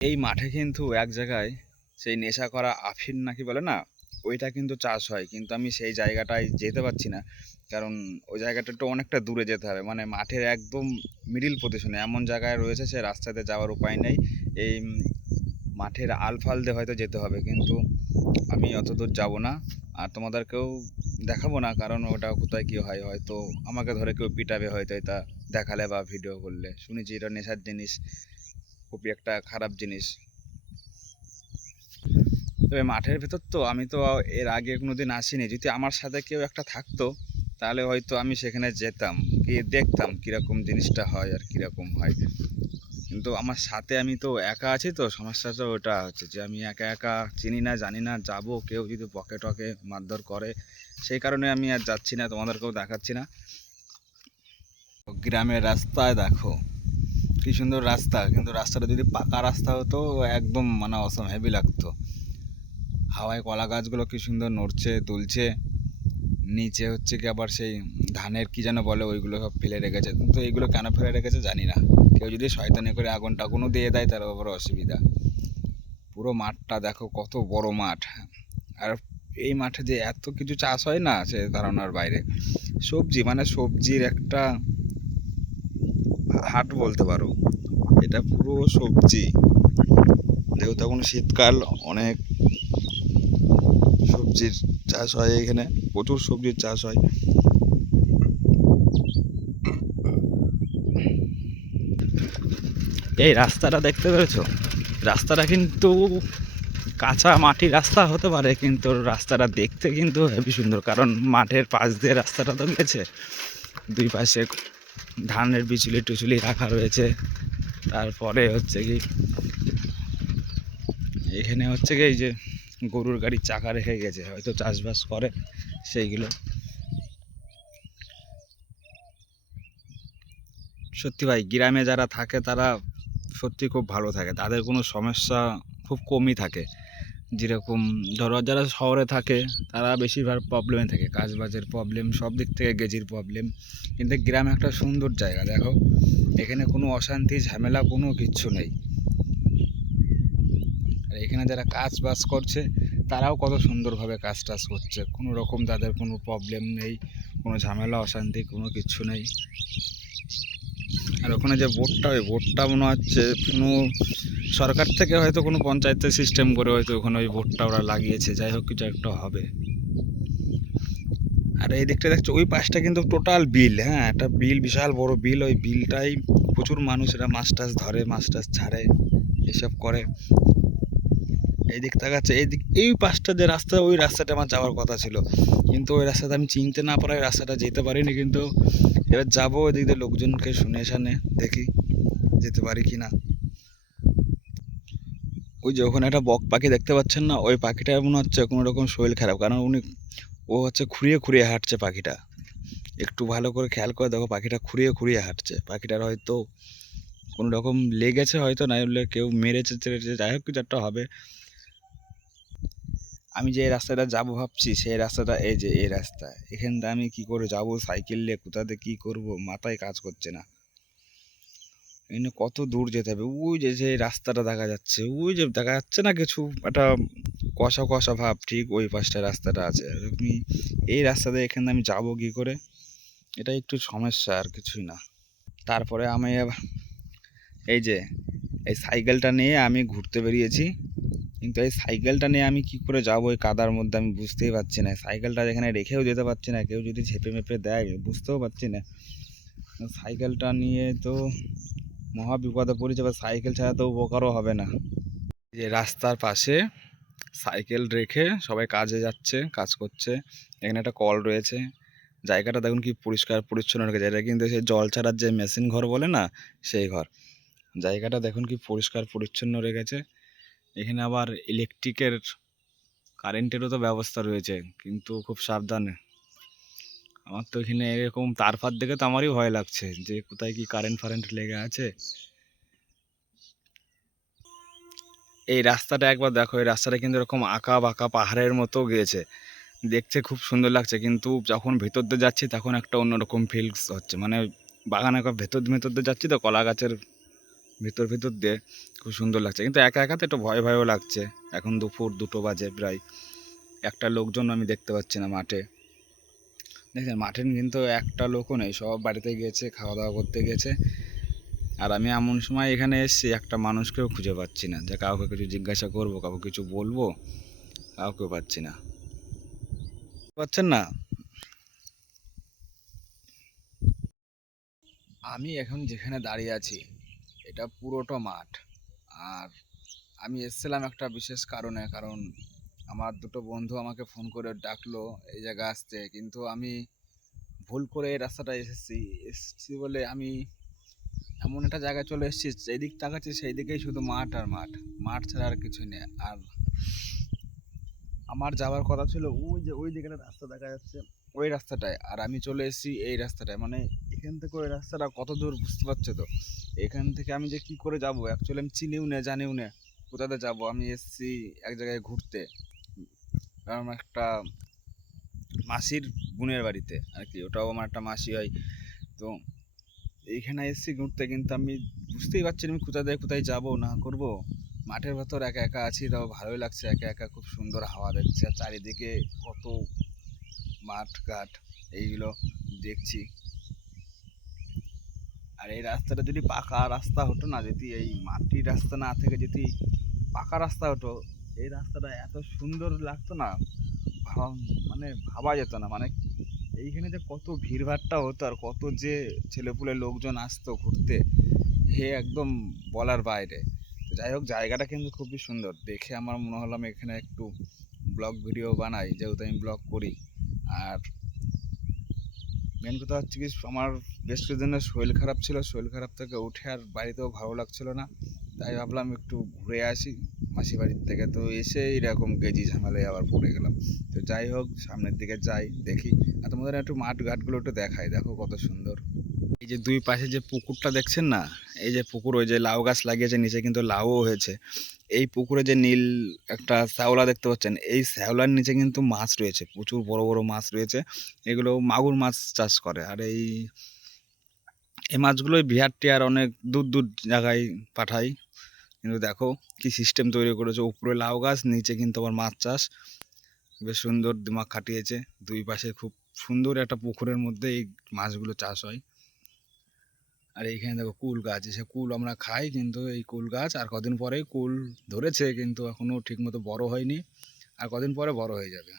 এই মাঠে কিন্তু এক জায়গায় সেই নেশা করা আফিম নাকি বলে না, ওইটা কিন্তু চাষ হয়, কিন্তু আমি সেই জায়গাটায় যেতে পারছি না। কারণ ওই জায়গাটা একটু অনেকটা দূরে যেতে হবে, মানে মাঠের একদম মিডিল পজিশনে এমন জায়গায় রয়েছে, সে রাস্তাতে যাওয়ার উপায় নেই। এই মাঠের আলফাল দিয়ে হয়তো যেতে হবে, কিন্তু আমি অত দূর যাবো না। আর তোমাদেরকেও দেখাবো না, কারণ ওটা কোথায় কী হয়, হয়তো আমাকে ধরে কেউ পিটাবে হয়তো এটা দেখালে বা ভিডিও করলে। শুনেছি এটা নেশার জিনিস, খুবই একটা খারাপ জিনিস। তবে মাঠের ভেতর তো আমি তো এর আগে কোনোদিন আসিনি। যদি আমার সাথে কেউ একটা থাকতো, তাহলে হয়তো আমি সেখানে যেতাম, গিয়ে দেখতাম কীরকম জিনিসটা হয় আর কীরকম হয়। কিন্তু আমার সাথে আমি তো একা আছি, তো সমস্যাটা ওটা হচ্ছে যে আমি একা একা চিনি না জানি না, যাবো কেউ যদি বকে টকে মারধর করে, সেই কারণে আমি আর যাচ্ছি না, তোমাদেরকেও দেখাচ্ছি না। গ্রামের রাস্তায় দেখো কি সুন্দর রাস্তা, কিন্তু রাস্তাটা যদি পাকা রাস্তা হতো একদম মানে অসম হেভি লাগতো। হাওয়ায় কলা গাছগুলো কি সুন্দর নড়ছে দুলছে, নিচে হচ্ছে কি আবার সেই ধানের কি যেন বলে ওইগুলো সব ফেলে রেখেছে, কিন্তু এইগুলো কেন ফেলে রেখেছে জানি না। কেউ যদি শয়তানি করে আগুন টাগুনও দিয়ে দেয় তার আবার অসুবিধা। পুরো মাঠটা দেখো কত বড় মাঠ। আর এই মাঠে যে এত কিছু চাষ হয় না, সে ধারণার বাইরে। সবজি মানে সবজির একটা হাট বলতে পারো, এটা পুরো সবজি। যেহেতু এখন শীতকাল, অনেক সবজির চাষ হয় এখানে, প্রচুর সবজির চাষ হয়। এই রাস্তাটা দেখতে পেরেছো? রাস্তাটা কিন্তু কাঁচা মাটির রাস্তা হতে পারে, কিন্তু রাস্তাটা দেখতে কিন্তু হেবি সুন্দর, কারণ মাঠের পাশ দিয়ে রাস্তাটা তো গেছে। দুই পাশে ধানের বিচুলি টুচুলি রাখা রয়েছে। তারপরে হচ্ছে কি এখানে হচ্ছে কি এই যে গরুর গাড়ির চাকা রেখে গেছে, হয়তো চাষবাস করে সেইগুলো। সত্যি ভাই, গ্রামে যারা থাকে তারা সত্যি খুব ভালো থাকে, তাদের কোনো সমস্যা খুব কমই থাকে। যেরকম ধরো যারা শহরে থাকে তারা বেশিরভাগ প্রবলেমে থাকে, কাজবাজের প্রবলেম, সব দিক থেকে গেজির প্রবলেম। কিন্তু গ্রামে একটা সুন্দর জায়গা দেখো, এখানে কোনো অশান্তি ঝামেলা কোনো কিচ্ছু নেই। আর এখানে যারা কাজ বাজ করছে তারাও কত সুন্দরভাবে কাজ টাজ করছে, কোনো রকম তাদের কোনো প্রবলেম নেই, কোনো ঝামেলা অশান্তি কোনো কিচ্ছু নেই। আর ওখানে যে বোর্ডটা, ওই বোর্ডটা মনে হচ্ছে কোনো সরকার থেকে হয়তো কোনো পঞ্চায়েতের সিস্টেম করে হয়তো ওখানে ওই বোর্ডটা ওরা লাগিয়েছে, যাই হোক কিছু একটা হবে। আর এই দিকটা দেখছো, ওই পাশটা কিন্তু টোটাল বিল, হ্যাঁ একটা বিল, বিশাল বড় বিল। ওই বিলটাই প্রচুর মানুষেরা মাছ টাছ ধরে, মাছ টাছ ছাড়ে, এসব করে। এই দিক তাকাচ্ছে, এই দিক এই পাশটা যে রাস্তা, ওই রাস্তাটা আমার যাওয়ার কথা ছিল, কিন্তু ওই রাস্তাটা আমি চিনতে না পারায় রাস্তাটা যেতে পারিনি। কিন্তু এবার যাবো ওই দিক দিয়ে, লোকজনকে শুনে শানে দেখি যেতে পারি কি না। ওই যে ওখানে একটা বক পাখি দেখতে পাচ্ছেন না, ওই পাখিটার মনে হচ্ছে কোনো রকম শরীর খারাপ, কারণ উনি ও হচ্ছে খুঁড়িয়ে খুঁড়িয়ে হাঁটছে পাখিটা। একটু ভালো করে খেয়াল করে দেখো, পাখিটা খুঁড়িয়ে খুঁড়িয়ে হাঁটছে। পাখিটার হয়তো কোনো রকম লেগেছে হয়তো, না হলে কেউ মেরেছে টেরেছে, যাই হোক কিছু একটা হবে। আমি যে এই রাস্তাটা যাবো ভাবছি, সেই রাস্তাটা এই যে এই রাস্তা, এখানটা আমি কি করে যাবো সাইকেল নিয়ে, কোথাতে কি করব মাথায় কাজ করছে না। এখানে কত দূর যেতে হবে, ওই যে যে রাস্তাটা দেখা যাচ্ছে, ওই যে দেখা যাচ্ছে না কিছু একটা কষা কষা ভাব, ঠিক ওই পাশটা রাস্তাটা আছে। আর আমি এই রাস্তাতে এখানে আমি যাবো কি করে, এটা একটু সমস্যা আর কিছুই না। তারপরে আমি এই যে এই সাইকেলটা নিয়ে আমি ঘুরতে বেরিয়েছি, কিন্তু এই সাইকেলটা নিয়ে আমি কি করে যাবো এই কাদার মধ্যে আমি বুঝতেই পারছি না। সাইকেলটা যেখানে রেখেও যেতে পারছি না, কেউ যদি ঝেপে মেপে দেয় বুঝতেও পারছি না। সাইকেলটা নিয়ে তো মহা বিপদে পড়ে যাবে, সাইকেল ছাড়া তো উপকারও হবে না। যে রাস্তার পাশে সাইকেল রেখে সবাই কাজে যাচ্ছে, কাজ করছে। এখানে একটা কল রয়েছে, জায়গাটা দেখুন কি পরিষ্কার পরিচ্ছন্ন রেখেছে। এটা কিন্তু সেই জল ছাড়ার যে মেশিন ঘর বলে না, সেই ঘর। জায়গাটা দেখুন কি পরিষ্কার পরিচ্ছন্ন রেখেছে। এখানে আবার ইলেকট্রিকের, কারেন্টেরও তো ব্যবস্থা রয়েছে, কিন্তু খুব সাবধানে। আমার তো এখানে এরকম তার ফার দেখে তো আমারই ভয় লাগছে যে কোথায় কি কারেন্ট ফারেন্ট লেগে আছে। এই রাস্তাটা একবার দেখো, এই রাস্তাটা কিন্তু এরকম আঁকা বাঁকা পাহাড়ের মতো গিয়েছে, দেখতে খুব সুন্দর লাগছে, কিন্তু যখন ভেতর দিয়ে যাচ্ছি তখন একটা অন্যরকম ফিলস হচ্ছে, মানে বাগানে ভেতর ভেতর দিয়ে যাচ্ছি তো, কলা গাছের ভিতর ভিতর দিয়ে খুব সুন্দর লাগছে, কিন্তু একা একা তো একটু ভয় ভয়ও লাগছে। এখন দুপুর 2টো বাজে প্রায়, একটা লোকজন আমি দেখতে পাচ্ছি না মাঠে। দেখছেন মাঠে কিন্তু একটা লোকও নেই, সব বাড়িতে গিয়েছে, খাওয়া দাওয়া করতে গেছে। আর আমি এমন সময় এখানে এসেছি, একটা মানুষকেও খুঁজে পাচ্ছি না, যে কাউকে কিছু জিজ্ঞাসা করব, কাউকে কিছু বলবো, কাউকে পাচ্ছি না। পাচ্ছেন না? আমি এখন যেখানে দাঁড়িয়ে আছি এটা পুরোটা মাঠ। আর আমি এসেছিলাম একটা বিশেষ কারণে, কারণ আমার দুটো বন্ধু আমাকে ফোন করে ডাকলো এই জায়গা আসতে, কিন্তু আমি ভুল করে এই রাস্তাটা এসেছি বলে আমি এমন একটা জায়গায় চলে এসেছি, যেই দিক তাকাচ্ছি সেই দিকেই শুধু মাঠ আর মাঠ, মাঠ ছাড়া আর কিছুই নেই। আর আমার যাওয়ার কথা ছিল ওই যে ওই দিকে একটা রাস্তা দেখা যাচ্ছে, ওই রাস্তাটায়, আর আমি চলে এসেছি এই রাস্তাটায়। মানে এখান থেকে ওই রাস্তাটা কত দূর বুঝতে পারছো তো? এখান থেকে আমি যে কি করে যাবো অ্যাকচুয়ালি আমি চিনিও না জানিও না কোথাতে যাবো। আমি এসেছি এক জায়গায় ঘুরতে, কারণ একটা মাসির বোনের বাড়িতে আর কি, ওটাও আমার একটা মাসি হয়। তো এইখানে এসেছি ঘুরতে, কিন্তু আমি বুঝতেই পারছি না আমি কোথা দিয়ে কোথায় যাবো না করব। মাঠের ভেতর একা একা আছি, তাও ভালোই লাগছে একা একা, খুব সুন্দর হাওয়া দেখছি, আর চারিদিকে কত মাঠ ঘাট এইগুলো দেখছি। আর এই রাস্তাটা যদি পাকা রাস্তা হতো না, যদি এই মাটির রাস্তা না থেকে যদি পাকা রাস্তা হতো, এই রাস্তাটা এত সুন্দর লাগতো না, মানে ভাবা যেত না। মানে এইখানে যে কত ভিড়ভাট্টা হতো, আর কত যে ছেলেপুলে লোকজন আসতো ঘুরতে, হে একদম বলার বাইরে। তো যাই হোক, জায়গাটা কিন্তু খুবই সুন্দর দেখে আমার মনে হলো আমি এখানে একটু ব্লগ ভিডিও বানাই, যেহেতু আমি ব্লগ করি। আর মেন কথা হচ্ছে কি, আমার বেশ কিছুদিনের শরীর খারাপ ছিল, শরীর খারাপ থেকে উঠে আর বাড়িতেও ভালো লাগছিল না, তাই ভাবলাম একটু ঘুরে আসি মাসি বাড়ির থেকে। তো এসে এরকম গেজি ঝামেলায় আবার পড়ে গেলাম। তো যাই হোক, সামনের দিকে যাই দেখি। আর তোমাদের একটু মাঠ ঘাটগুলো একটু দেখাই, দেখো কত সুন্দর। এই যে দুই পাশে যে পুকুরটা দেখছেন না, এই যে পুকুর, ওই যে লাউ গাছ লাগিয়েছে নিচে, কিন্তু লাউও হয়েছে। এই পুকুরে যে নীল একটা শ্যাওলা দেখতে পাচ্ছেন, এই শ্যাওলার নিচে কিন্তু মাছ রয়েছে, প্রচুর বড় বড় মাছ রয়েছে। এগুলো মাগুর মাছ চাষ করে। আর এই এই মাছগুলোই বিহার টিহার অনেক দূর দূর জায়গায় পাঠায়। কিন্তু দেখো কি সিস্টেম তৈরি করেছে, উপরে লাউ গাছ, নিচে কিন্তু আবার মাছ চাষ। বেশ সুন্দর দিমাগ খাটিয়েছে। দুই পাশে খুব সুন্দর একটা পুকুরের মধ্যে এই মাছগুলো চাষ হয়। আর এইখানে দেখো কুল গাছ, এসে কুল আমরা খাই, কিন্তু এই কুল গাছ আর কদিন পরেই কুল ধরেছে, কিন্তু এখনো ঠিক মতো বড় হয়নি, আর কদিন পরে বড় হয়ে যাবে।